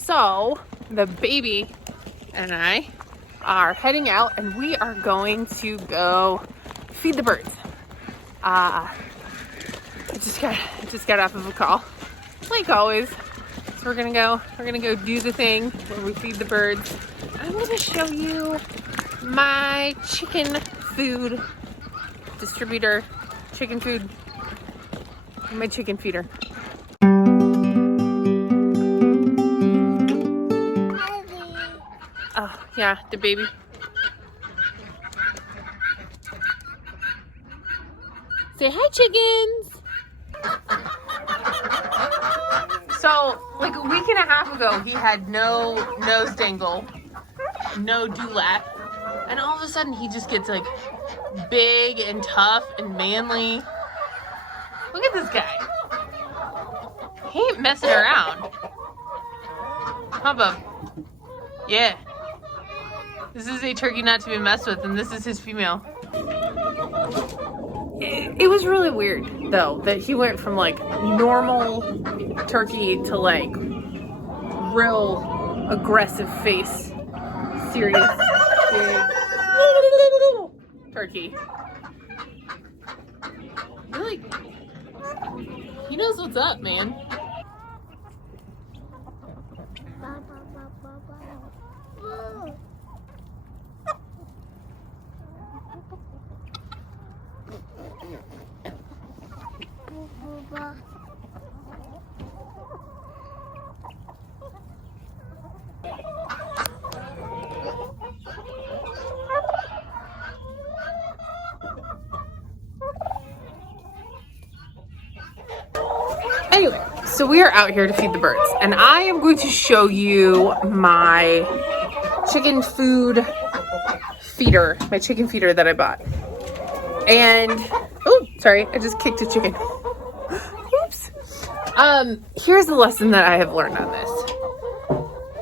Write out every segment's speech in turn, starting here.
So the baby and I are heading out, and we are going to go feed the birds. I just got off of a call, like always. So we're gonna go do the thing where we feed the birds. I'm gonna show you my chicken food distributor, chicken food, my chicken feeder. Oh, yeah, the baby. Say hi, chickens. So, like a week and a half ago, he had no nose dangle, no dewlap, and all of a sudden he just gets like big and tough and manly. Look at this guy. He ain't messing around. How about? Yeah. This is a turkey not to be messed with, and this is his female. It was really weird, though, that he went from like normal turkey to like real aggressive face, serious big turkey. Really, he knows what's up, man. Anyway, so we are out here to feed the birds, and I am going to show you my chicken food feeder, my chicken feeder that I bought. And, oh, sorry, I just kicked a chicken. Oops. Here's the lesson that I have learned on this,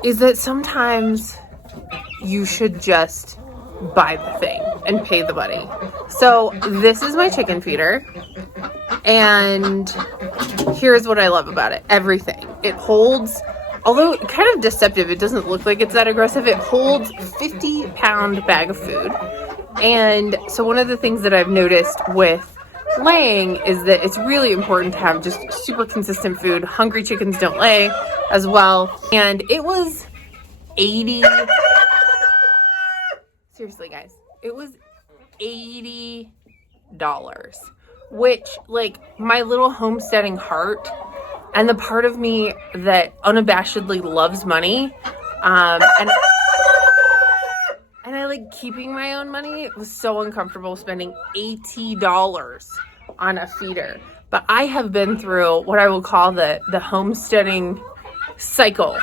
is that sometimes you should just buy the thing and pay the money. So this is my chicken feeder, and here's what I love about it. Everything. It holds, although kind of deceptive, it doesn't look like it's that aggressive, it holds 50-pound bag of food. And so one of the things that I've noticed with laying is that it's really important to have just super consistent food. Hungry chickens don't lay as well. And it was seriously guys, it was $80, which, like, my little homesteading heart and the part of me that unabashedly loves money, and I like keeping my own money, it was so uncomfortable spending $80 on a feeder. But I have been through what I will call the homesteading cycle,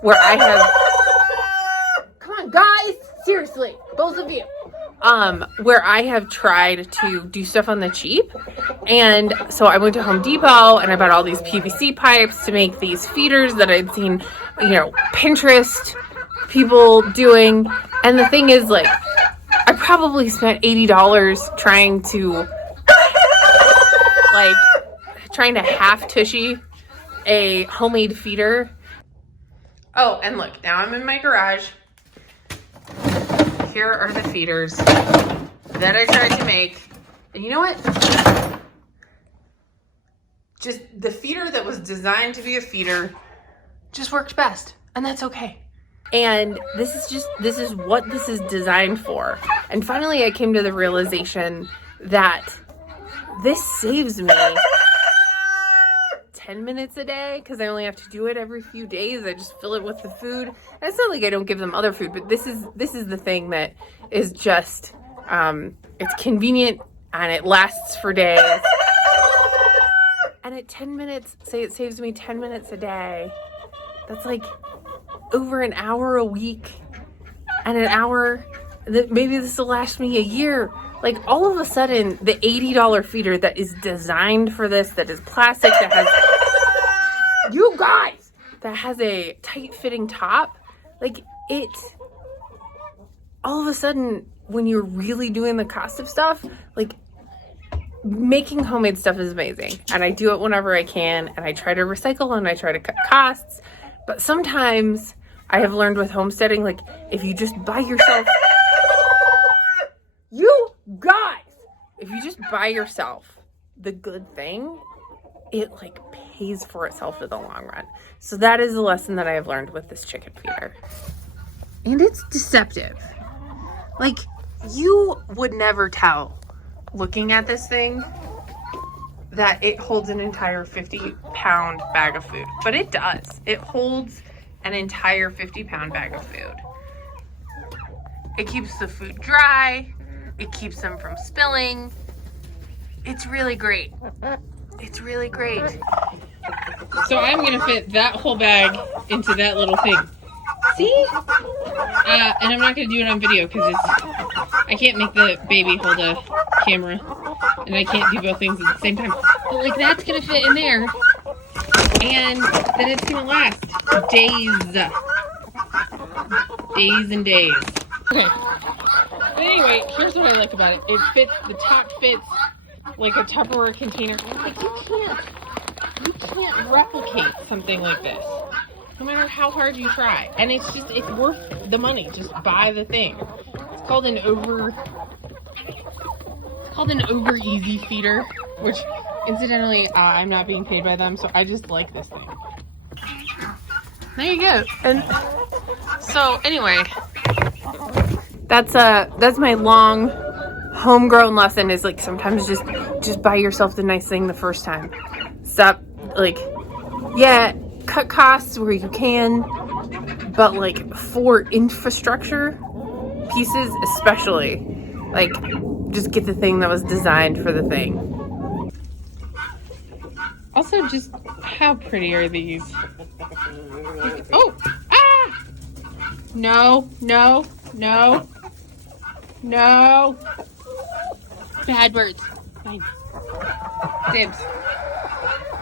where I have, come on guys, seriously, both of you, where I have tried to do stuff on the cheap. And so I went to Home Depot and I bought all these PVC pipes to make these feeders that I'd seen, Pinterest people doing. And the thing is, like, I probably spent $80 trying to half tushy a homemade feeder. Oh, and look, now I'm in my garage. Here are the feeders that I tried to make. And you know what? Just the feeder that was designed to be a feeder just worked best. And that's okay. And this is what this is designed for. And finally I came to the realization that this saves me 10 minutes a day, because I only have to do it every few days. I just fill it with the food. And it's not like I don't give them other food, but this is the thing that is just, it's convenient and it lasts for days. And at 10 minutes, say it saves me 10 minutes a day. That's like over an hour a week, and an hour that maybe this will last me a year. Like, all of a sudden, the $80 feeder that is designed for this, that is plastic, that has, you guys, that has a tight fitting top, like, it, all of a sudden, when you're really doing the cost of stuff, like, making homemade stuff is amazing. And I do it whenever I can, and I try to recycle and I try to cut costs. But sometimes I have learned with homesteading, like if you just buy yourself, you guys, if you just buy yourself the good thing, it like pays for itself in the long run. So that is a lesson that I have learned with this chicken feeder. And it's deceptive. Like, you would never tell looking at this thing that it holds an entire 50-pound bag of food, but it does. It holds an entire 50-pound bag of food. It keeps the food dry. It keeps them from spilling. It's really great. It's really great. So I'm gonna fit that whole bag into that little thing. See? And I'm not gonna do it on video because I can't make the baby hold a camera, and I can't do both things at the same time. But like, that's gonna fit in there, and then it's gonna last days and days. Okay. But anyway, here's what I like about it. It fits, the top fits like a Tupperware container. Like, you can't replicate something like this, no matter how hard you try. And it's worth the money. Just buy the thing. It's called an over easy feeder, which incidentally, I'm not being paid by them, so I just like this thing. There you go. And so anyway, that's my long homegrown lesson, is like, sometimes just buy yourself the nice thing the first time. Stop, like, yeah, cut costs where you can, but like for infrastructure pieces especially, like, just get the thing that was designed for the thing. Also, just how pretty are these? Oh, ah! No. Bad birds. Fine. Dibs.